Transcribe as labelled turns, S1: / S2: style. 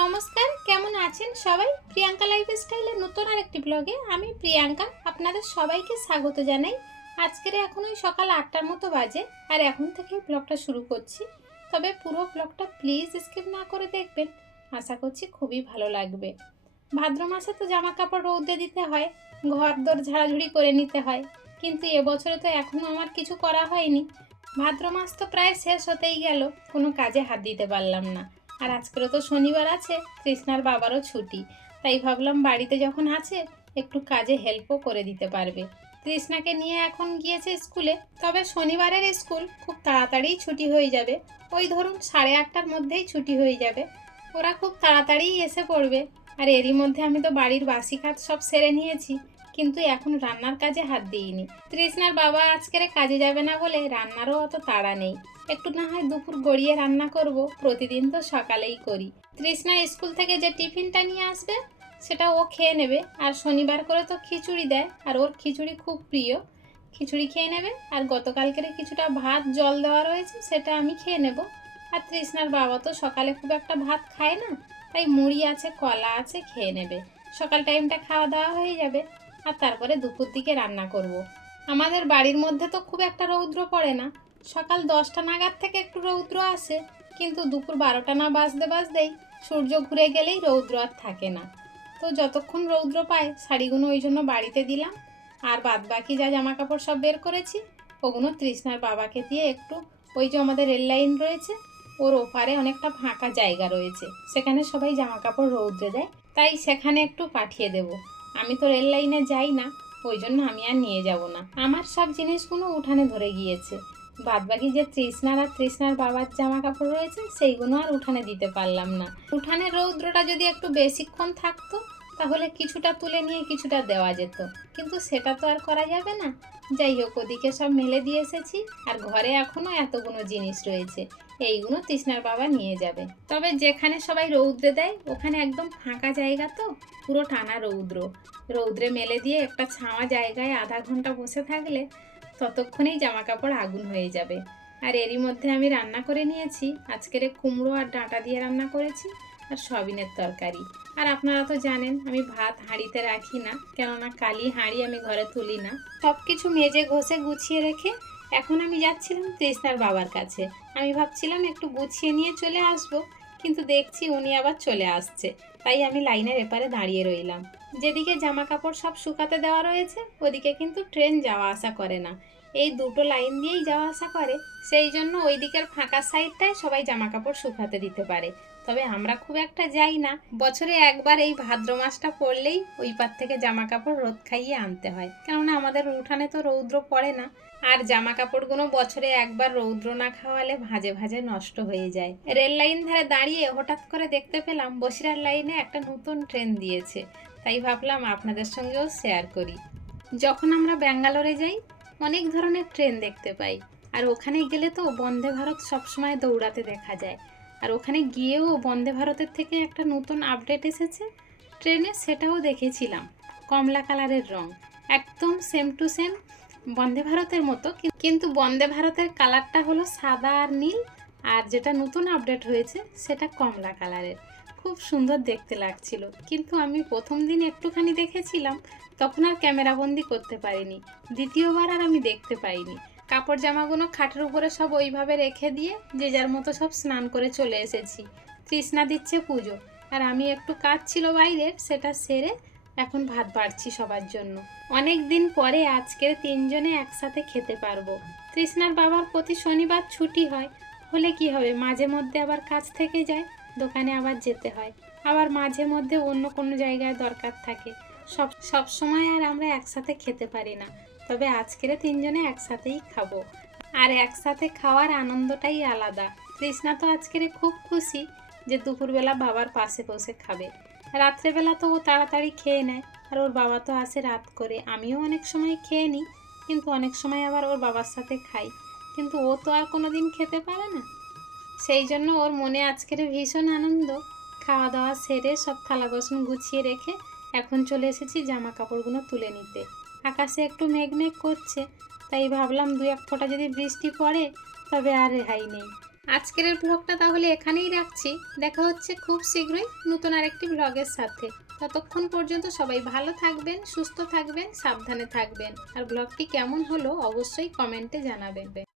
S1: নমস্কার, কেমন আছেন সবাই? প্রিয়াঙ্কা লাইফ স্টাইলের নতুন আরেকটি ব্লগে আমি প্রিয়াঙ্কা আপনাদের সবাইকে স্বাগত জানাই। আজকের এখন ওই সকাল আটটার মতো বাজে আর এখন থেকেই ব্লগটা শুরু করছি। তবে পুরো ব্লগটা প্লিজ স্কিপ না করে দেখবেন। আশা করছি খুবই ভালো লাগবে। ভাদ্র মাসে তো জামা কাপড় রৌদে দিতে হয় ঘর দর ঝাড়াঝুড়ি করে নিতে হয়। কিন্তু এবছরে তো এখনও আমার কিছু করা হয়নি। ভাদ্র মাস তো প্রায় শেষ হতেই গেল, কোনো কাজে হাত দিতে পারলাম না। আর আজকেরও তো শনিবার আছে, কৃষ্ণার বাবারও ছুটি। তাই ভাবলাম বাড়িতে যখন আছে, একটু কাজে হেল্পও করে দিতে পারবে। কৃষ্ণাকে নিয়ে এখন গিয়েছে স্কুলে তবে শনিবারের স্কুল খুব তাড়াতাড়ি ছুটি হয়ে যাবে। ওই ধরুন সাড়ে আটটার মধ্যেই ছুটি হয়ে যাবে। ওরা খুব তাড়াতাড়িই এসে পড়বে। আর এরই মধ্যে আমি তো বাড়ির বাসি কাজ সব সেরে নিয়েছি, কিন্তু এখন রান্নার কাজে হাত দিইনি। তৃষ্ণার বাবা আজকের কাজে যাবে না বলে রান্নারও অত তাড়া নেই। একটু না হয় দুপুর গড়িয়ে রান্না করব, প্রতিদিন তো সকালেই করি। তৃষ্ণা স্কুল থেকে যে টিফিনটা নিয়ে আসবে, সেটা ও খেয়ে নেবে। আর শনিবার করে তো খিচুড়ি দেয়, আর ওর খিচুড়ি খুব প্রিয়। খিচুড়ি খেয়ে নেবে, আর গতকালকের কিছুটা ভাত জল দেওয়া রয়েছে, সেটা আমি খেয়ে নেব। আর তৃষ্ণার বাবা তো সকালে খুব একটা ভাত খায় না, তাই মুড়ি আছে, কলা আছে, খেয়ে নেবে। সকাল টাইমটা খাওয়া দাওয়া হয়ে যাবে, আর তারপরে দুপুর দিকে রান্না করব। আমাদের বাড়ির মধ্যে তো খুব একটা রৌদ্র পড়ে না সকাল দশটা নাগাদ থেকে একটু রৌদ্র আসে কিন্তু দুপুর বারোটা না বাজতে বাজতেই সূর্য ঘুরে গেলেই রৌদ্র আর থাকে না। তো যতক্ষণ রৌদ্র পায়, শাড়িগুলো ওই জন্য বাড়িতে দিলাম। আর বাদ বাকি যা জামা কাপড় সব বের করেছি, ওগুলো তৃষ্ণার বাবাকে দিয়ে একটু ওই যে আমাদের রেল লাইন রয়েছে, ওর ওপারে অনেকটা ফাঁকা জায়গা রয়েছে, সেখানে সবাই জামা কাপড় রৌদ্রে দেয়। তাই সেখানে একটু পাঠিয়ে দেব। আমি তো রেল লাইনে যাই না, ওই জন্য আমি আর নিয়ে যাব না। আমার সব জিনিসগুলো উঠানে ধরে গিয়েছে। বাদবাকি যে তৃষ্ণার আর তৃষ্ণার বাবার জামা কাপড় রয়েছে, সেইগুলো আর উঠানে দিতে পারলাম না। উঠানের রৌদ্রটা যদি একটু বেশিক্ষণ থাকতো, তাহলে কিছুটা তুলে নিয়ে কিছুটা দেওয়া যেত। কিন্তু সেটা তো আর করা যাবে না। যাই হোক, ওদিকে সব মেলে দিয়ে এসেছি, আর ঘরে এখনও এতগুলো জিনিস রয়েছে। এইগুলো তৃষ্ণার বাবা নিয়ে যাবে। তবে যেখানে সবাই রৌদ্রে দেয়, ওখানে একদম ফাঁকা জায়গা তো, পুরো টানা রৌদ্র। রৌদ্রে মেলে দিয়ে একটা ছাওয়া জায়গায় আধা ঘণ্টা বসে থাকলে ততক্ষণেই জামা কাপড় আগুন হয়ে যাবে। আর এরই মধ্যে আমি রান্না করে নিয়েছি। আজকের কুমড়ো আর ডাঁটা দিয়ে রান্না করেছি, আর সয়াবিনের তরকারি। আর আপনারা তো জানেন, আমি ভাত হাঁড়িতে রাখি না, কেননা কালি হাঁড়ি আমি ঘরে তুলি না। সব কিছু মেজে ঘষে গুছিয়ে রেখে এখন আমি যাচ্ছিলাম তৃষ্ণার বাবার কাছে। আমি ভাবছিলাম একটু গুছিয়ে নিয়ে চলে আসব কিন্তু দেখছি উনি আবার চলে আসছে। তাই আমি লাইনের এপারে দাঁড়িয়ে রইলাম। যেদিকে জামা কাপড় সব শুকাতে দেওয়া রয়েছে, ওদিকে কিন্তু ট্রেন যাওয়া আসা করে না। এই দুটো লাইন দিয়েই যাওয়া আসা করে, সেই জন্য ওই দিকের ফাঁকা সাইডটায় সবাই জামা কাপড় শুকাতে দিতে পারে। তবে আমরা খুব একটা যাই না। বছরে একবার এই ভাদ্র মাসটা পড়লেই ওই পার থেকে জামা কাপড় রোদ খাইয়ে আনতে হয়। কেননা আমাদের উঠানে তো রৌদ্র পড়ে না। আর জামা কাপড়গুলো বছরে একবার রৌদ্র না খাওয়ালে ভাজে ভাজে নষ্ট হয়ে যায়। রেল লাইন ধারে দাঁড়িয়ে হঠাৎ করে দেখতে পেলাম বসিরার লাইনে একটা নতুন ট্রেন দিয়েছে। তাই ভাবলাম আপনাদের সঙ্গেও শেয়ার করি। যখন আমরা ব্যাঙ্গালোরে যাই, অনেক ধরনের ট্রেন দেখতে পাই। আর ওখানে গেলে তো বন্দে ভারত সবসময় দৌড়াতে দেখা যায়। আর ওখানে গিয়েও বন্দে ভারতের থেকে একটা নতুন আপডেট এসেছে। ট্রেনে সেটাও দেখেছিলাম, কমলা কালারের রং। একদম সেম টু সেম বন্দে ভারতের মতো কিন্তু বন্দে ভারতের কালারটা হলো সাদা আর নীল, আর যেটা নতুন আপডেট হয়েছে সেটা কমলা কালারের। খুব সুন্দর দেখতে লাগছিল, কিন্তু আমি প্রথম দিন একটুখানি দেখেছিলাম, তখন আর ক্যামেরাবন্দি করতে পারিনি, দ্বিতীয়বার আর আমি দেখতে পাইনি। কাপড় জামাগুলো খাটের উপরে সব ওইভাবে রেখে দিয়ে যে যার মতো সব স্নান করে চলে এসেছি। তৃষ্ণা দিচ্ছে পুজো। আর আমি একটু কাজ ছিল বাইরের, সেটা সেরে এখন ভাত বাড়ছি সবার জন্য। অনেক দিন পরে আজকের তিনজনে একসাথে খেতে পারব। তৃষ্ণার বাবার প্রতি শনিবার ছুটি হয়। হলে কি হবে? মাঝে মধ্যে আবার কাজ থেকে যায়, দোকানে আবার যেতে হয়। আবার মাঝে মধ্যে অন্য কোনো জায়গায় দরকার থাকে। সব সব সময় আর আমরা একসাথে খেতে পারি না। তবে আজকের তিনজনে একসাথেই খাব। আর একসাথে খাওয়ার আনন্দটাই আলাদা। তৃষ্ণা তো আজকের খুব খুশি যে দুপুরবেলা বাবার পাশে বসে খাবে। রাত্রেবেলা তো ও তাড়াতাড়ি খেয়ে নেয়। আর ওর বাবা তো আসে রাত করে। আমিও অনেক সময় খেয়ে নিই, কিন্তু অনেক সময় আবার ওর বাবার সাথে খাই। কিন্তু ও তো আর কোনো দিন খেতে পারে না। সেই জন্য ওর মনে আজকের ভীষণ আনন্দ। খাওয়া দাওয়া সেরে সব থালা বাসন গুছিয়ে রেখে এখন চলে এসেছি জামা কাপড়গুলো তুলে নিতে। আকাশে একটু মেঘ মেঘ করছে, তাই ভাবলাম দু এক ফোঁটা যদি বৃষ্টি পড়ে, তবে আর রেহাই নেই। আজকের ব্লগটা তাহলে এখানেই রাখছি। দেখা হচ্ছে খুব শীঘ্রই নতুন আরেকটি ব্লগের সাথে। ততক্ষণ পর্যন্ত সবাই ভালো থাকবেন, সুস্থ থাকবেন, সাবধানে থাকবেন। আর ব্লগটি কেমন হলো অবশ্যই কমেন্টে জানাবেন।